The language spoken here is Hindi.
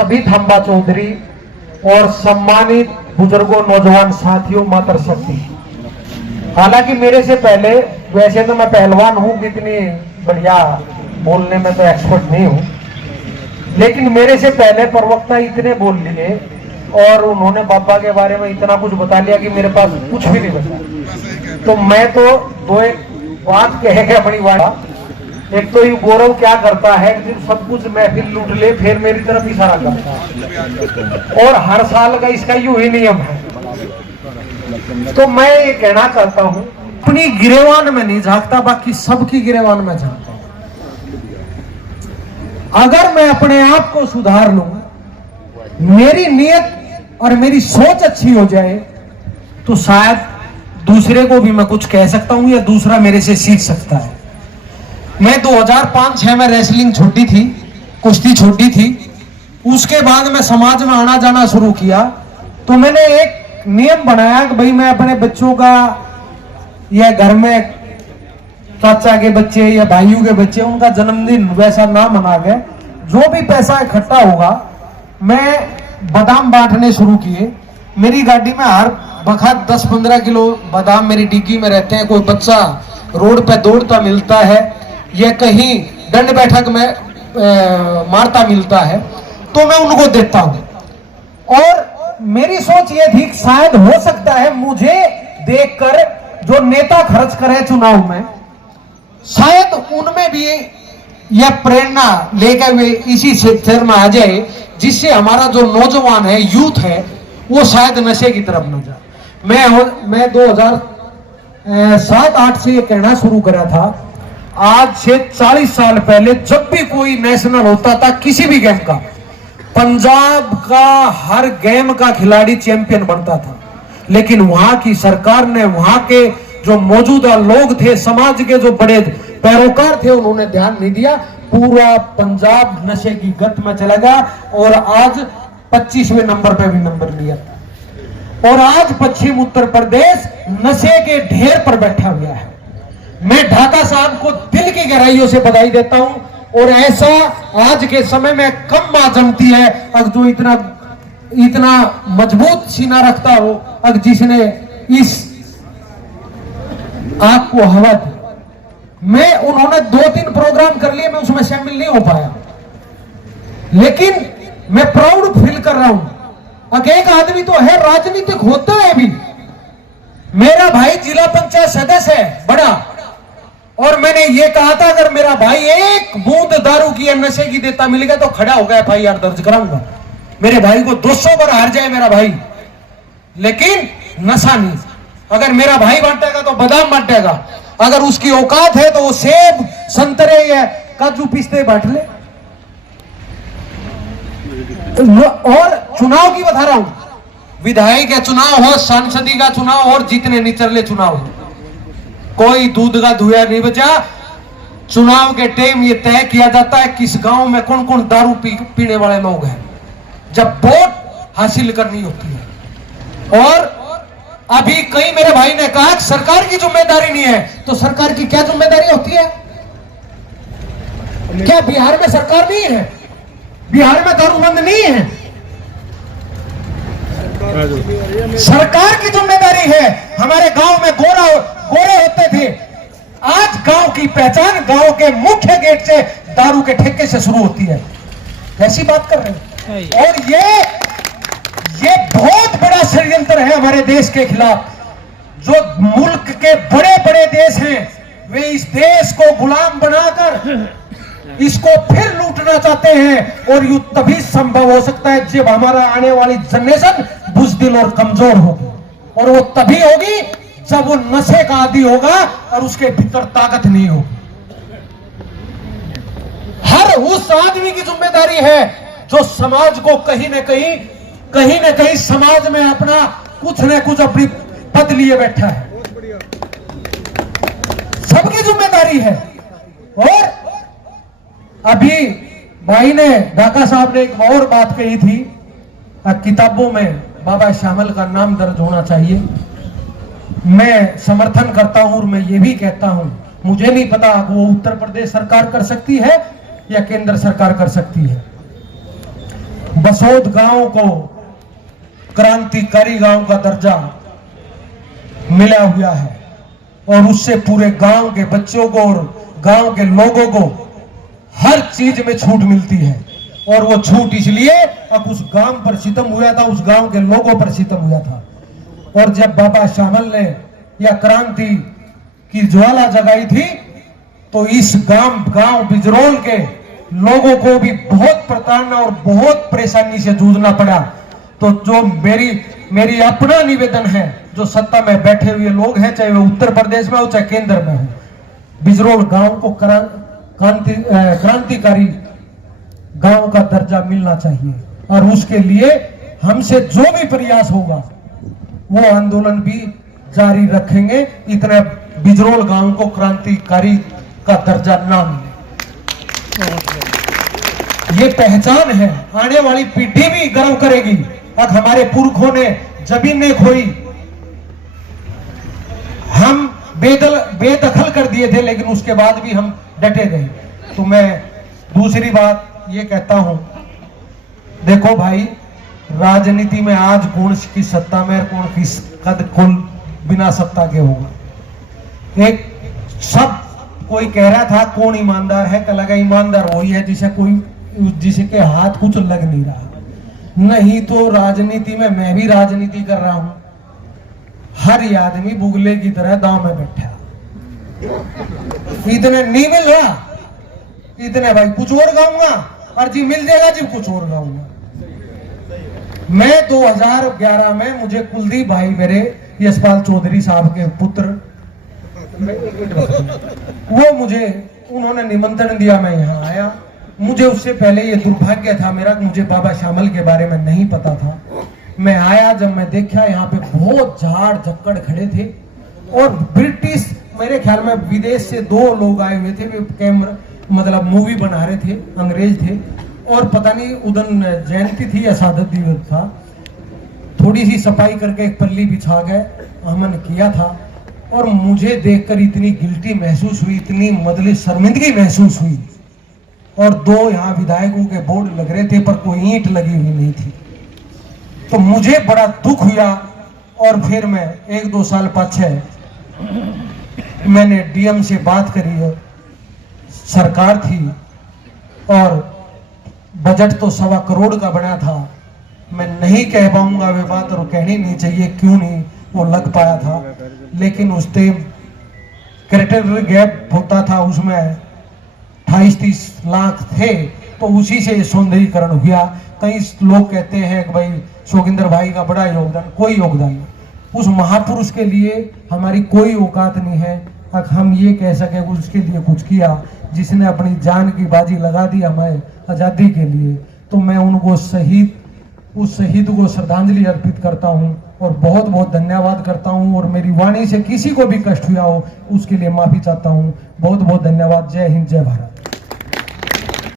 सभी थंबा चौधरी और सम्मानित बुजुर्गों, नौजवान साथियों, मातर शक्ति। हालांकि मेरे से पहले, वैसे तो मैं पहलवान हूं, इतनी बढ़िया बोलने में तो एक्सपर्ट नहीं हूं, लेकिन मेरे से पहले प्रवक्ता इतने बोल लिए और उन्होंने बाबा के बारे में इतना कुछ बता लिया कि मेरे पास कुछ भी नहीं बचा। तो मैं तो दो एक बात कह के अपनी बात, एक तो ये गौरव क्या करता है कि सब कुछ महफिल लूट ले फिर मेरी तरफ इशारा करता है, और हर साल का इसका यूं ही नियम है। तो मैं ये कहना चाहता हूं, अपनी गिरेवान में नहीं झांकता, बाकी सबकी गिरेवान में झांकता हूं। अगर मैं अपने आप को सुधार लूंगा, मेरी नीयत और मेरी सोच अच्छी हो जाए, तो शायद दूसरे को भी मैं कुछ कह सकता हूं या दूसरा मेरे से सीख सकता है। मैं 2005-06 में रेसलिंग छोड़ी थी, कुश्ती छोड़ी थी। उसके बाद मैं समाज में आना जाना शुरू किया, तो मैंने एक नियम बनाया कि भाई मैं अपने बच्चों का या घर में चाचा के बच्चे या भाइयों के बच्चे, उनका जन्मदिन वैसा ना मना के जो भी पैसा इकट्ठा होगा मैं बादाम बांटने शुरू किए। मेरी गाड़ी में हर वक्त 10-15 किलो बादाम मेरी डिग्गी में रहते हैं। कोई बच्चा रोड पे दौड़ता मिलता है या कहीं दंड बैठक में मारता मिलता है, तो मैं उनको देता हूं। और मेरी सोच ये थी कि शायद हो सकता है मुझे देखकर जो नेता खर्च करे चुनाव में, शायद उनमें भी यह प्रेरणा लेकर वे इसी क्षेत्र में आ जाए, जिससे हमारा जो नौजवान है, यूथ है, वो शायद नशे की तरफ न जाए। मैं 2007-08 से ये कहना शुरू करा था, आज से 40 साल पहले जब भी कोई नेशनल होता था किसी भी गेम का, पंजाब का हर गेम का खिलाड़ी चैंपियन बनता था। लेकिन वहां की सरकार ने, वहां के जो मौजूदा लोग थे, समाज के जो बड़े पैरोकार थे, उन्होंने ध्यान नहीं दिया। पूरा पंजाब नशे की गत में चला गया और आज 25वें नंबर पे भी नंबर लिया। और आज पश्चिम उत्तर प्रदेश नशे के ढेर पर बैठा हुआ है। मैं ढाका साहब को दिल की गहराइयों से बधाई देता हूं। और ऐसा आज के समय में कम मां जमती है अब जो इतना मजबूत सीना रखता हो, अब जिसने इस आग को हवा दी। मैं उन्होंने 2-3 प्रोग्राम कर लिए, मैं उसमें शामिल नहीं हो पाया, लेकिन मैं प्राउड फील कर रहा हूं। अब एक आदमी तो है, राजनीतिक होता है भी, मेरा भाई जिला पंचायत सदस्य है बड़ा, और मैंने ये कहा था अगर मेरा भाई एक बूंद दारू की या नशे की देता मिलेगा तो खड़ा होगा FIR दर्ज कराऊंगा। मेरे भाई को 200 बार हार जाए मेरा भाई, लेकिन नशा नहीं। अगर मेरा भाई बांटेगा तो बादाम बांटेगा, अगर उसकी औकात है तो वो सेब, संतरे या काजू पिस्ते बांट ले। और चुनाव की बता रहा हूं, विधायक का चुनाव हो, सांसदी का चुनाव हो और जितने निचले चुनाव हो, कोई दूध का धुआं नहीं बचा। चुनाव के टाइम ये तय किया जाता है किस गांव में कौन कौन दारू पीने वाले लोग हैं, जब वोट हासिल करनी होती है। और अभी कई मेरे भाई ने कहा कि सरकार की जिम्मेदारी नहीं है, तो सरकार की क्या जिम्मेदारी होती है? क्या बिहार में सरकार नहीं है? बिहार में दारूबंद नहीं है? सरकार की जिम्मेदारी है। हमारे गांव में गोरे होते थे, आज गांव की पहचान गांव के मुख्य गेट से दारू के ठेके से शुरू होती है। ऐसी बात कर रहे हैं। और ये बहुत बड़ा षड्यंत्र है हमारे देश के खिलाफ। जो मुल्क के बड़े बड़े देश हैं, वे इस देश को गुलाम बनाकर इसको फिर लूटना चाहते हैं। और ये तभी संभव हो सकता है जब हमारा आने वाली जनरेशन बुज़दिल और कमजोर होगी, और वो तभी होगी जब वो नशे का आदी होगा और उसके भीतर ताकत नहीं होगी। हर उस आदमी की जिम्मेदारी है जो समाज को कहीं न कहीं समाज में अपना कुछ न कुछ अपनी पद लिए बैठा है। सबकी जिम्मेदारी है। और अभी भाई ने, ढाका साहब ने एक और बात कही थी, किताबों में बाबा श्यामल का नाम दर्ज होना चाहिए। मैं समर्थन करता हूं और मैं ये भी कहता हूं, मुझे नहीं पता वो उत्तर प्रदेश सरकार कर सकती है या केंद्र सरकार कर सकती है। बसोद गांव को क्रांतिकारी गांव का दर्जा मिला हुआ है और उससे पूरे गांव के बच्चों को और गांव के लोगों को हर चीज में छूट मिलती है। और वो छूट इसलिए अब उस गांव पर सितम हुआ था, उस गांव के लोगों पर सितम हुआ था। और जब बाबा श्यामल ने या क्रांति की ज्वाला जगाई थी तो इस गांव बिजरोल के लोगों को भी बहुत प्रताड़ना और बहुत परेशानी से जूझना पड़ा। तो जो मेरी अपना निवेदन है, जो सत्ता में बैठे हुए लोग हैं, चाहे वो उत्तर प्रदेश में हो चाहे केंद्र में हो, बिजरोल गांव को क्रांतिकारी गांव का दर्जा मिलना चाहिए। और उसके लिए हमसे जो भी प्रयास होगा वो आंदोलन भी जारी रखेंगे, इतना बिजरोल गांव को क्रांतिकारी का दर्जा ना मिले। ये पहचान है, आने वाली पीढ़ी भी गर्व करेगी। अब हमारे पुरखों ने जमीनें खोई, हम बेदखल कर दिए थे, लेकिन उसके बाद भी हम डटे रहे। तो मैं दूसरी बात ये कहता हूं, देखो भाई, राजनीति में आज कौन की सत्ता में, कौन किस कद कौन बिना सत्ता के होगा। एक सब कोई कह रहा था कौन ईमानदार है, कल लगा ईमानदार वही है जिसके हाथ कुछ लग नहीं रहा। नहीं तो राजनीति में मैं भी राजनीति कर रहा हूं, हर आदमी बुगले की तरह दांव में बैठा, इतने नहीं मिल रहा, इतने भाई कुछ और गाऊंगा और जी मिल जाएगा जी कुछ और गाऊंगा। मैं 2011 में मुझे कुलदीप भाई मेरे यशपाल चौधरी साहब के पुत्र उन्होंने निमंत्रण दिया, मैं यहाँ आया। मुझे उससे पहले ये दुर्भाग्य था मेरा कि मुझे बाबा श्यामल के बारे में नहीं पता था। मैं आया, जब मैं देखा यहाँ पे बहुत झाड़ झक्कड़ खड़े थे और ब्रिटिश, मेरे ख्याल में विदेश से 2 लोग आए हुए थे, वे कैमरा मतलब मूवी बना रहे थे, अंग्रेज थे। और पता नहीं उदन जयंती थी या शहादत दिवस था, थोड़ी सी सफाई करके एक पल्ली बिछा गए, हमने किया था। और मुझे देखकर इतनी गिल्टी महसूस हुई, इतनी मतलब शर्मिंदगी महसूस हुई। और 2 यहाँ विधायकों के बोर्ड लग रहे थे पर कोई ईंट लगी हुई नहीं थी, तो मुझे बड़ा दुख हुआ। और फिर मैं 1-2 साल पाछे मैंने डीएम से बात करी, सरकार थी और बजट तो 1.25 करोड़ का बना था। मैं नहीं कह पाऊंगा वे बात, और कहनी नहीं चाहिए, क्यों नहीं वो लग पाया था, लेकिन उस टाइम कैरेक्टर गैप होता था, उसमें 28-30 लाख थे, तो उसी से सौंदर्यीकरण हुआ। कई लोग कहते हैं कि भाई शोगिंदर भाई का बड़ा योगदान, कोई योगदान नहीं। उस महापुरुष के लिए हमारी कोई औकात नहीं है अगर हम ये कह सके उसके लिए कुछ किया, जिसने अपनी जान की बाजी लगा दी हमारे आज़ादी के लिए। तो मैं उनको उस शहीद को श्रद्धांजलि अर्पित करता हूं और बहुत बहुत धन्यवाद करता हूं। और मेरी वाणी से किसी को भी कष्ट हुआ हो उसके लिए माफी चाहता हूं। बहुत बहुत धन्यवाद। जय हिंद, जय भारत।